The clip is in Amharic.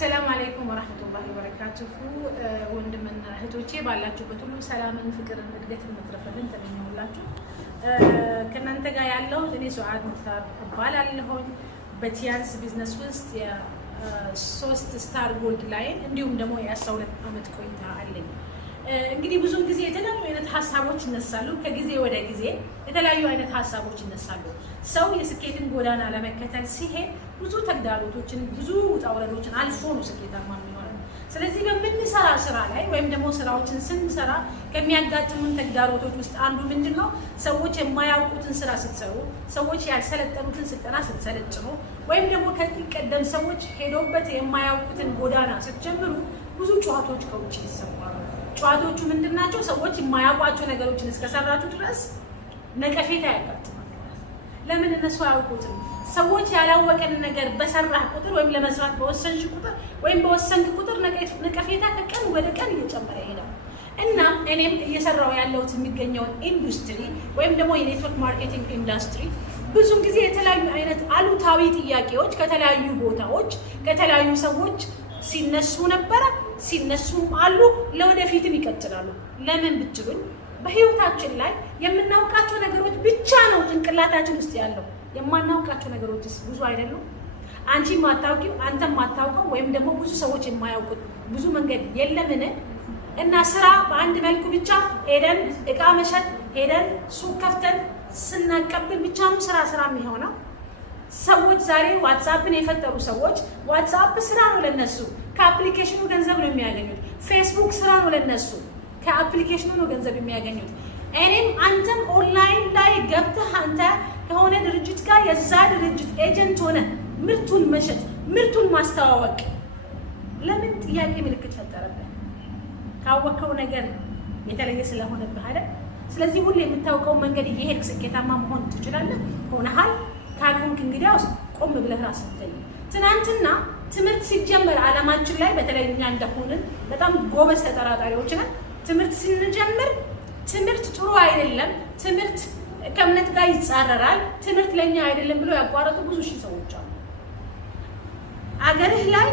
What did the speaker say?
السلام عليكم ورحمة الله وبركاته. ወንድምና እህቶቼ ባላችሁበት ሁሉ ሰላምን ፍቅርን እድገትን መትረፍን ተመኘሁላችሁ። ከእናንተ ጋር ያለው እኔ ሱዓድ ሙክታር እባላለሁ። በቲያንስ ቢዝነስ ውስጥ የ3 ስታር ጎልድ ላይን እንዲሁም ደግሞ የ12 ዓመት ቆይታ አለኝ። እንግዲህ ብዙም ጊዜ የተለያዩ አይነት ሀሳቦች ይነሳሉ። ከጊዜ ወደ ጊዜ የተለያዩ አይነት ሀሳቦች ይነሳሉ። ሰው የስኬትን ጎዳና ለመከተል ሲሄድ ብዙ ተግዳሮቶችን ብዙ ውጣ ውረዶችን አልፎ ነው ስኬታማ የሚሆነው። ስለዚህ በምንሰራ ስራ ላይ ወይም ደግሞ ስራዎችን ስንሰራ ከሚያጋጥሙን ተግዳሮቶች ውስጥ አንዱ ምንድነው? ሰዎች የማያውቁትን ስራ ስትሰሩ፣ ሰዎች ያልሰለጠኑትን ስልጠና ስትሰለጥኑ፣ ወይም ደግሞ ከዚህ ቀደም ሰዎች ሄዶበት የማያውቁትን ጎዳና ስትጀምሩ ብዙ ጨዋታዎች ከውጭ ይሰማሉ። ጨዋታዎቹ ምንድናቸው? ሰዎች የማያውቋቸው ነገሮችን እስከሰራችሁ ድረስ ነቀፌታ ያጋጥማል። ለምን? እነሱ አያውቁትም። ሰዎች ያላወቀን ነገር በሰራህ ቁጥር ወይም ለመስራት በወሰንሽ ቁጥር ወይም በወሰንክ ቁጥር ነቀፌታ ከቀን ወደ ቀን እየጨመረ ይሄዳል። እና እኔም እየሰራው ያለሁት የሚገኘውን ኢንዱስትሪ ወይም ደግሞ የኔትወርክ ማርኬቲንግ ኢንዱስትሪ ብዙም ጊዜ የተለያዩ አይነት አሉታዊ ጥያቄዎች ከተለያዩ ቦታዎች ከተለያዩ ሰዎች ሲነሱ ነበረ፣ ሲነሱም አሉ፣ ለወደፊትም ይቀጥላሉ። ለምን ብትሉኝ በህይወታችን ላይ የምናውቃቸው ነገሮች ብቻ ነው ጭንቅላታችን ውስጥ ያለው። የማናውቃቸው ነገሮችስ ብዙ አይደሉም? አንቺ ማታውቂው፣ አንተ ማታውቀው ወይም ደግሞ ብዙ ሰዎች የማያውቁት ብዙ መንገድ የለምን? እና ስራ በአንድ መልኩ ብቻ ሄደን እቃ መሸጥ ሄደን ሱቅ ከፍተን ስናቀብል ብቻ ነው ስራ የሚሆነው? ሰዎች ዛሬ ዋትስአፕን የፈጠሩ ሰዎች ዋትስአፕ ስራ ነው ለነሱ፣ ከአፕሊኬሽኑ ገንዘብ ነው የሚያገኙት። ፌስቡክ ስራ ነው ለነሱ፣ ከአፕሊኬሽኑ ነው ገንዘብ የሚያገኙት። እኔም አንተም ኦንላይን ላይ ገብተህ አንተ ከሆነ ድርጅት ጋር የዛ ድርጅት ኤጀንት ሆነ ምርቱን መሸጥ ምርቱን ማስተዋወቅ ለምን ጥያቄ ምልክት ፈጠረብህ? ካወቀው ነገር የተለየ ስለሆነብህ አይደል? ስለዚህ ሁሉ የምታውቀው መንገድ እየሄድክ ስኬታማ መሆን ትችላለህ። ሆነሃል ካልሆንክ እንግዲያውስ ቆም ብለህ ራስህን ጠይቅ። ትናንትና ትምህርት ሲጀመር ዓለማችን ላይ በተለይ እኛ እንደሆንን በጣም ጎበዝ ተጠራጣሪዎች ነን። ትምህርት ስንጀምር ትምህርት ጥሩ አይደለም፣ ትምህርት ከእምነት ጋር ይጻረራል፣ ትምህርት ለኛ አይደለም ብለው ያቋረጡ ብዙ ሺህ ሰዎች አሉ። አገርህ ላይ